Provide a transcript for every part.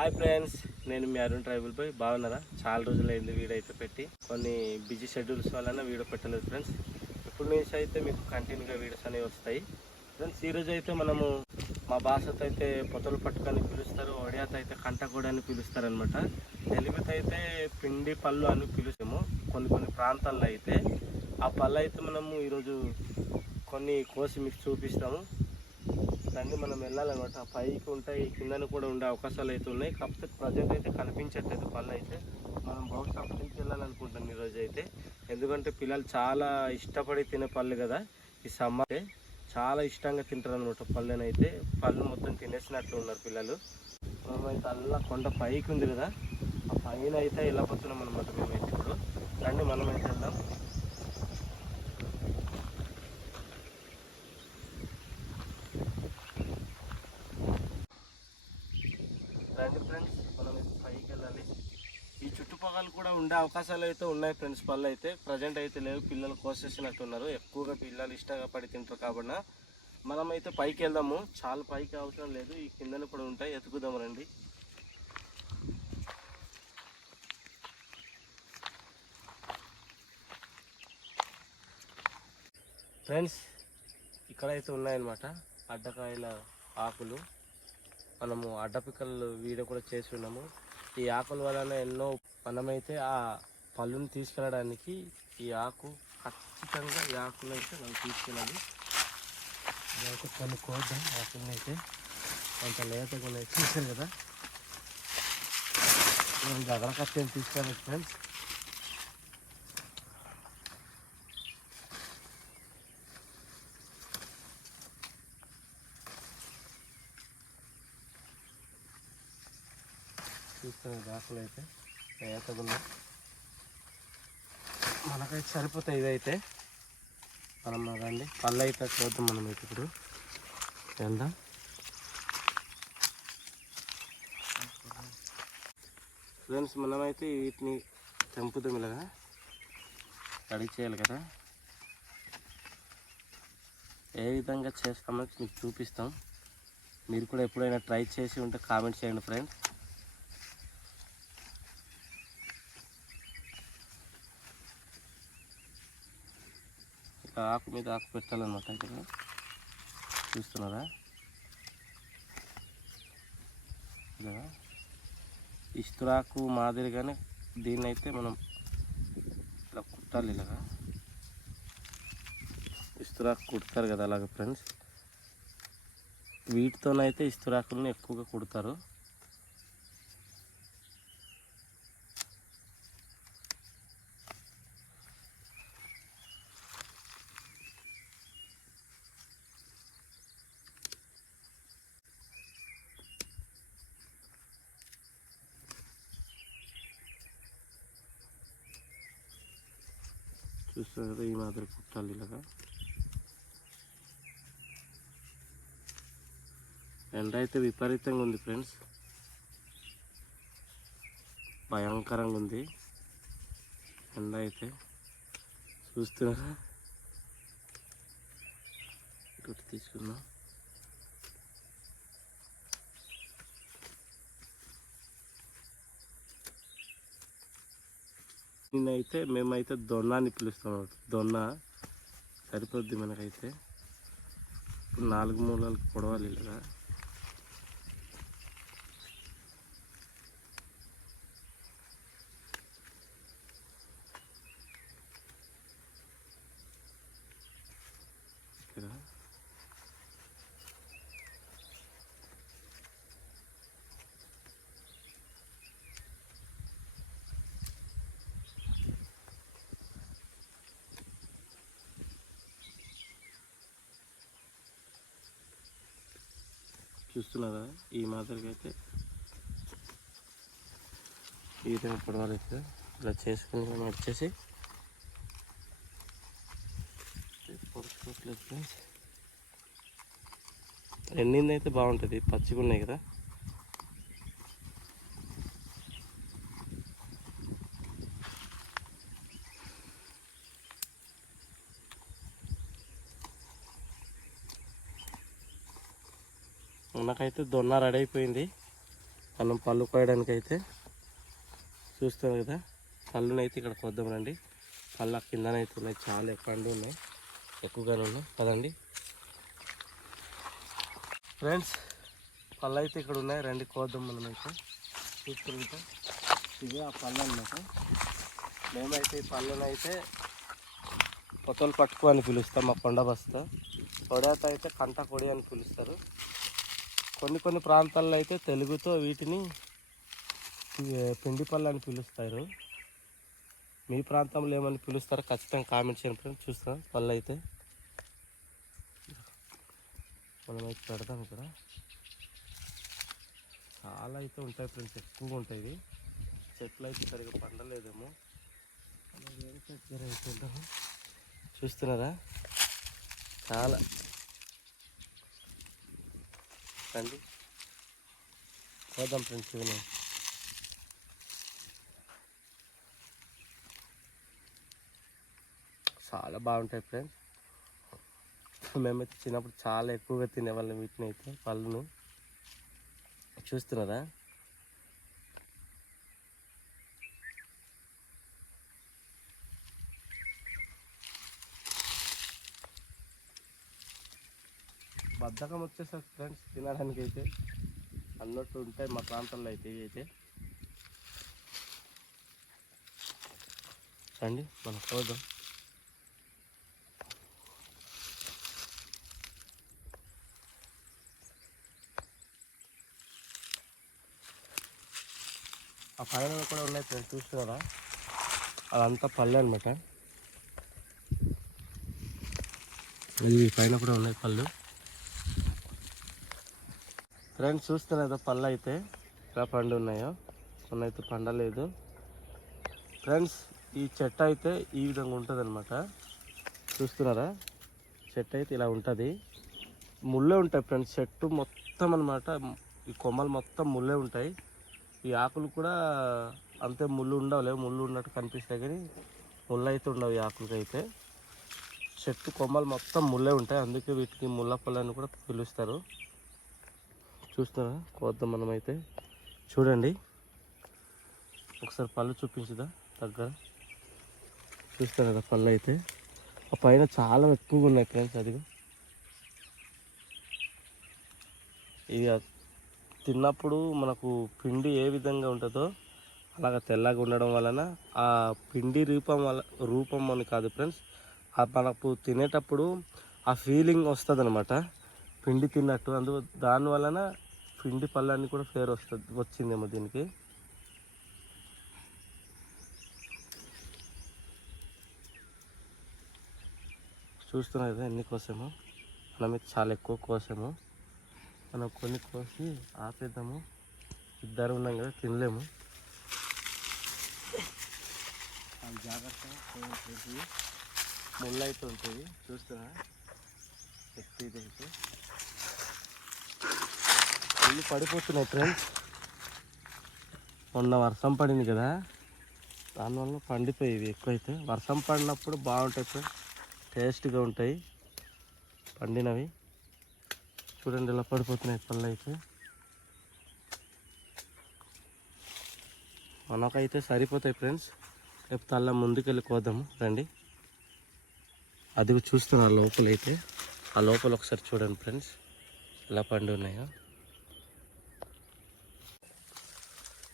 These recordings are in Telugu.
హాయ్ ఫ్రెండ్స్, నేను మీ అరుణ్ ట్రైబల్ బాయ్. బాగున్నారా? చాలా రోజులైంది వీడియో అయితే పెట్టి. కొన్ని బిజీ షెడ్యూల్స్ వలన వీడియో పెట్టలేదు ఫ్రెండ్స్. ఇప్పుడు నుంచి అయితే మీకు కంటిన్యూగా వీడియోస్ అనేవి వస్తాయి ఫ్రెండ్స్. ఈరోజు అయితే మనము మా భాషతో అయితే పొతలు పట్టుకొని పిలుస్తారు, ఒడియాతో అయితే కంటగూడ అని పిలుస్తారనమాట. తెలుగుతో అయితే పిండి పళ్ళు అని పిలుస్తాము. కొన్ని ప్రాంతాల్లో అయితే ఆ పళ్ళు అయితే మనము ఈరోజు కొన్ని కోసి మీకు చూపిస్తాము. దాన్ని మనం వెళ్ళాలన్నమాట. పైకి ఉంటాయి, కిందన కూడా ఉండే అవకాశాలు అయితే ఉన్నాయి. కాకపోతే ప్రజెంట్ అయితే కనిపించట్లేదు పళ్ళు అయితే. మనం బహుశా అక్కడికి వెళ్ళాలనుకుంటాం ఈరోజు అయితే. ఎందుకంటే పిల్లలు చాలా ఇష్టపడి తినే పళ్ళు కదా. ఈ సమ్మర్ చాలా ఇష్టంగా తింటారు అనమాట పళ్ళని అయితే. పళ్ళు మొత్తం తినేసినట్లు ఉన్నారు పిల్లలు. మనమైతే అలా కొండ పైకి ఉంది కదా, ఆ పైన అయితే వెళ్ళిపోతున్నాం అనమాట మేమైతే. ఇప్పుడు రండి మనమైతే వెళ్దాం. రండి ఫ్రెండ్స్, మనం పైకి వెళ్ళాలి. ఈ చుట్టుపక్కల కూడా ఉండే అవకాశాలు అయితే ఉన్నాయి ఫ్రెండ్స్. పళ్ళు అయితే ప్రజెంట్ అయితే లేవు, పిల్లలు కోసేసినట్టున్నారు. ఎక్కువగా పిల్లలు ఇష్టంగా పడి తింటారు కాబట్టి మనమైతే పైకి వెళ్దాము. చాలా పైకి అవసరం లేదు, ఈ కిందన కూడా ఉంటాయి, ఎతుకుదాం రండి. ఫ్రెండ్స్, ఇక్కడైతే ఉన్నాయన్నమాట అడ్డకాయల ఆకులు. మనము అడ్డపిక్కలు వీడియో కూడా చేసి ఉన్నాము. ఈ ఆకుల వలన ఎన్నో, మనమైతే ఆ పళ్ళుని తీసుకెళ్ళడానికి ఈ ఆకు ఖచ్చితంగా, ఈ ఆకులు అయితే మనం తీసుకెళ్ళాలి. ఇదైతే కొన్ని కోద్దాం. ఆకులని అయితే అంత లేతగా ఉన్నాయి, చూసారు కదా. మనం దగ్గరకత్తే తీసుకెళ్ళాలి ఫ్రెండ్స్. చూస్తున్న ఆకులు అయితే లేతగా మనకైతే సరిపోతాయి. ఇదైతే మనం రండి పళ్ళు అయితే చూద్దాం. మనం అయితే ఇప్పుడు వెళ్దాం. ఫ్రెండ్స్, మనమైతే వీటిని తెంపుదాం. ఇలాగా రెడీ చేయాలి కదా. ఏ విధంగా చేస్తామని మీకు చూపిస్తాం. మీరు కూడా ఎప్పుడైనా ట్రై చేసి ఉంటే కామెంట్ చేయండి ఫ్రెండ్స్. ఇక ఆకు మీద ఆకు పెట్టాలన్నమాట. ఇక్కడ చూస్తున్నారా, ఇలా ఇస్తురాకు మాదిరిగానే దీన్ని అయితే మనం ఇలా కుట్టాలి. ఇలాగా ఇస్తురాకు కుడతారు కదా, అలాగే ఫ్రెండ్స్. వీటితోనైతే ఇస్తురాకులను ఎక్కువగా కుడతారు. చూస్తారు కదా, ఈ మాదిరి కుట్టాలి. ఇలాగా ఎండ అయితే విపరీతంగా ఉంది ఫ్రెండ్స్, భయంకరంగా ఉంది ఎండ అయితే. చూస్తున్నారా, ఇటు తీసుకున్నాం. నేనైతే మేమైతే దొన్న అని పిలుస్తాం. దొన్న సరిపోద్ది మనకైతే. ఇప్పుడు 4 మూలలకు పొడవాలి ఇలాగా. ఇక్కడ చూస్తున్నారా, ఈ మాదిరిగా అయితే ఈ విధంగా పొడవాలి. ఇలా చేసుకుని మనం వచ్చేసి పొడుచుకోవట్లేదు ఫ్రెండ్స్. ఎండింది అయితే బాగుంటుంది, పచ్చిగా ఉన్నాయి కదా. మనకైతే దొన్న రెడీ అయిపోయింది. మనం పళ్ళు కోయడానికి అయితే చూస్తాం కదా, పళ్ళునైతే ఇక్కడ కొద్దాం రండి. పళ్ళు కిందనైతే ఉన్నాయి, చాలా పండు ఉన్నాయి, ఎక్కువగానే ఉన్నాయి కదండి ఫ్రెండ్స్. పళ్ళు అయితే ఇక్కడ ఉన్నాయి, రండి కోద్దాం. మనమైతే చూసుకుంటే ఇవి ఆ పళ్ళు అన్నమాట. మేమైతే ఈ పళ్ళనైతే పొత్తలు పట్టుకు అని పిలుస్తాం, మా కొండ బస్తా. కొడత అయితే కంట కొడి అని పిలుస్తారు. కొన్ని ప్రాంతాల్లో అయితే తెలుగుతో వీటిని పిండి పళ్ళు అని పిలుస్తారు. మీ ప్రాంతంలో ఏమని పిలుస్తారో ఖచ్చితంగా కామెంట్ చేయండి ఫ్రెండ్స్. చూస్తాం పళ్ళు అయితే మనమైతే పెడతాం. ఇక్కడ చాలా అయితే ఉంటాయి ఫ్రెండ్స్, ఎక్కువగా ఉంటాయి. చెట్లు అయితే సరిగ్గా పండలేదేమో, వేరే దగ్గర అయితే ఉంటాము. చూస్తున్నారా, చాలా రండి పోదాం ఫ్రెండ్స్. ఇవి చాలా బాగుంటాయి ఫ్రెండ్స్. మేమైతే చిన్నప్పుడు చాలా ఎక్కువగా తినేవాళ్ళం వీటిని అయితే, పళ్ళును. చూస్తున్నారా, బద్ధకం వచ్చేసారు ఫ్రెండ్స్ తినడానికి అయితే, అన్నట్టు ఉంటాయి మా ప్రాంతాల్లో అయితే. ఇవి అయితే రండి మనం చూద్దాం. ఆ పైన కూడా ఉన్నాయి ఫ్రెండ్స్, చూస్తున్నారా, అదంతా పళ్ళు అనమాట. ఇది పైన కూడా ఉన్నాయి పళ్ళు ఫ్రెండ్స్. చూస్తున్నారా పళ్ళు అయితే ఎలా పండు ఉన్నాయో, కొన్ని అయితే పండలేదు ఫ్రెండ్స్. ఈ చెట్టు అయితే ఈ విధంగా ఉంటుంది అనమాట. చూస్తున్నారా, చెట్టు అయితే ఇలా ఉంటుంది, ముళ్ళే ఉంటాయి ఫ్రెండ్స్. చెట్టు మొత్తం అనమాట, ఈ కొమ్మలు మొత్తం ముళ్ళే ఉంటాయి. ఈ ఆకులు కూడా అంతే, ముళ్ళు ఉండవు, ముళ్ళు ఉన్నట్టు కనిపిస్తాయి కానీ ముళ్ళు అయితే ఉండవు ఈ ఆకులకి అయితే. చెట్టు కొమ్మలు మొత్తం ముళ్ళే ఉంటాయి, అందుకే వీటికి ముళ్ళ పళ్ళు అని కూడా పిలుస్తారు. చూస్తున్నారా, కోద్దాం మనమైతే. చూడండి ఒకసారి పళ్ళు చూపించుదా దగ్గర. చూస్తారు కదా పళ్ళు అయితే, ఆ పైన చాలా ఎక్కువగా ఉన్నాయి ఫ్రెండ్స్. అదిగో ఇవి తిన్నప్పుడు మనకు పిండి ఏ విధంగా ఉంటుందో అలాగ తెల్లగా ఉండడం వలన ఆ పిండి రూపం అని కాదు ఫ్రెండ్స్, మనకు తినేటప్పుడు ఆ ఫీలింగ్ వస్తుంది అనమాట, పిండి తిన్నట్టు. దానివలన పిండి పళ్ళని కూడా పేరు వచ్చిందేమో దీనికి. చూస్తున్నారు కదా ఎన్ని కోసాము, మనమైతే చాలా ఎక్కువ కోసాము. మనం కొన్ని కోసి ఆపేద్దాము, ఇద్దరు ఉన్నాం కదా తినలేము. జాగ్రత్తగా ముళ్ళు అయితే ఉంటుంది. చూస్తున్నా ఎక్కువ ఇదైతే ముళ్ళు పడిపోతున్నాయి ఫ్రెండ్స్. మొన్న వర్షం పడింది కదా, దానివల్ల పండిపోయేవి ఎక్కువైతే. వర్షం పడినప్పుడు బాగుంటాయి ఫ్రెండ్స్, టేస్ట్గా ఉంటాయి పండినవి. చూడండి ఇలా పడిపోతున్నాయి పళ్ళు అయితే. మనకైతే సరిపోతాయి ఫ్రెండ్స్, లేకపోతే అలా ముందుకు వెళ్ళి కోద్దాము రండి. అది చూస్తున్నారు లోపలైతే, ఆ లోపల ఒకసారి చూడండి ఫ్రెండ్స్ ఎలా పండు ఉన్నాయో.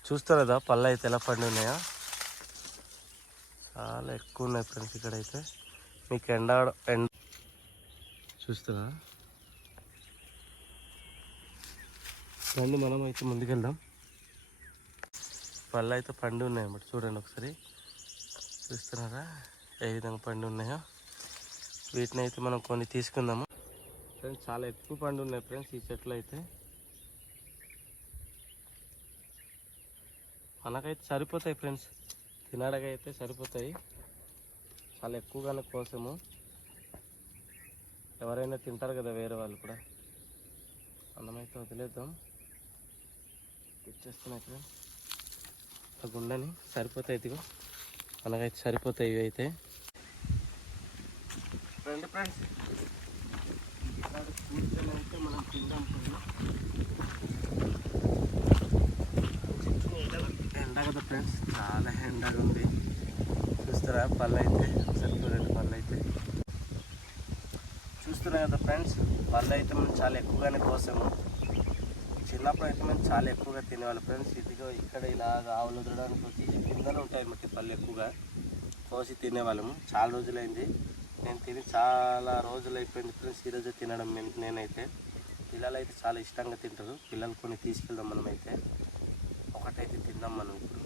చూస్తారు కదా పళ్ళు అయితే ఎలా పండు ఉన్నాయో, చాలా ఎక్కువ ఉన్నాయి ఫ్రెండ్స్. ఇక్కడైతే మీకు ఎండ చూస్తారా. రండి మనం అయితే ముందుకెళ్దాం. పళ్ళు అయితే పండు ఉన్నాయి అన్నమాట, చూడండి ఒకసారి. చూస్తున్నారా ఏ విధంగా పండు ఉన్నాయో. వీటిని అయితే మనం కొన్ని తీసుకుందాము ఫ్రెండ్స్. చాలా ఎక్కువ పండు ఉన్నాయి ఫ్రెండ్స్ ఈ చెట్లు అయితే. మనకైతే సరిపోతాయి ఫ్రెండ్స్, తినడానికైతే సరిపోతాయి. చాలా ఎక్కువగానే కోసము, ఎవరైనా తింటారు కదా వేరే వాళ్ళు కూడా. అన్నమైతే వదిలేద్దాం, ఇచ్చేస్తున్నాయి ఫ్రెండ్స్. ఆ గుండెని సరిపోతాయి, ఇదిగో మనకైతే సరిపోతాయి ఇవి అయితే. రండి ఫ్రెండ్స్, కూర్చొని అయితే మనం తిందాం. కదా ఫ్రెండ్స్, చాలా ఎండగా ఉంది. చూస్తారా పళ్ళు అయితే, ఒకసారి చూడండి పళ్ళు అయితే. చూస్తున్నాం కదా ఫ్రెండ్స్, పళ్ళు అయితే మనం చాలా ఎక్కువగానే కోసాము. చిన్నప్పుడు అయితే మేము చాలా ఎక్కువగా తినేవాళ్ళం ఫ్రెండ్స్. ఇదిగో ఇక్కడ ఇలాగ ఆవులు వదలడానికి వచ్చి కిందనే ఉంటాయి మట్టి పళ్ళు ఎక్కువగా కోసి తినేవాళ్ళము. చాలా రోజులైంది నేను తిని, చాలా రోజులు అయిపోయింది ఫ్రెండ్స్ ఈరోజు తినడం. నేనైతే పిల్లలు అయితే చాలా ఇష్టంగా తింటారు. పిల్లలు కొన్ని తీసుకెళ్దాం మనమైతే, ఒకటైతే తిందాం మనం ఇప్పుడు.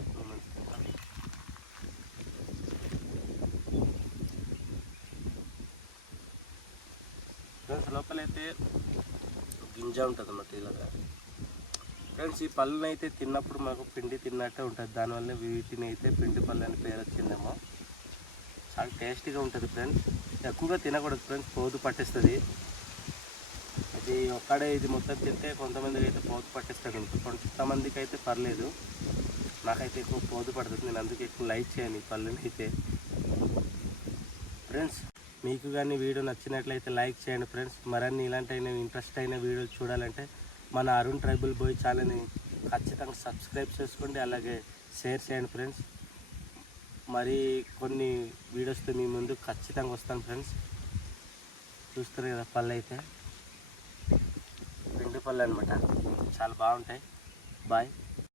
ఫ్రెండ్స్ లోపలైతే గింజ ఉంటుంది అన్నమాట ఇలాగా. ఫ్రెండ్స్ ఈ పళ్ళని అయితే తిన్నప్పుడు మాకు పిండి తిన్నట్టే ఉంటుంది. దానివల్ల వీటిని అయితే పిండి పళ్ళు అని పేరు వచ్చిందేమో. చాలా టేస్టీగా ఉంటుంది ఫ్రెండ్స్. ఎక్కువగా తినకూడదు ఫ్రెండ్స్, పోదు పట్టేస్తుంది. ఇది ఒక్కడే ఇది మొత్తం తింటే కొంతమందికి అయితే పోదు పట్టేస్తుంది. కొంతమందికి అయితే పర్లేదు, నాకైతే ఎక్కువ పోదు పడుతుంది. నేను అందుకే ఎక్కువ లైక్ చేయను ఈ పళ్ళని అయితే. ఫ్రెండ్స్ మీకు కానీ వీడియో నచ్చినట్లయితే లైక్ చేయండి ఫ్రెండ్స్. మరిన్ని ఇలాంటి ఇంట్రెస్ట్ అయిన వీడియోలు చూడాలంటే మన అరుణ్ ట్రైబల్ బాయ్ ఛానల్ని ఖచ్చితంగా సబ్స్క్రైబ్ చేసుకోండి, అలాగే షేర్ చేయండి ఫ్రెండ్స్. మరి కొన్ని వీడియోస్తో మీ ముందు ఖచ్చితంగా వస్తాను ఫ్రెండ్స్. చూస్తారు కదా పళ్ళు అయితే, పిండి పళ్ళు అనమాట, చాలా బాగుంటాయి. బాయ్.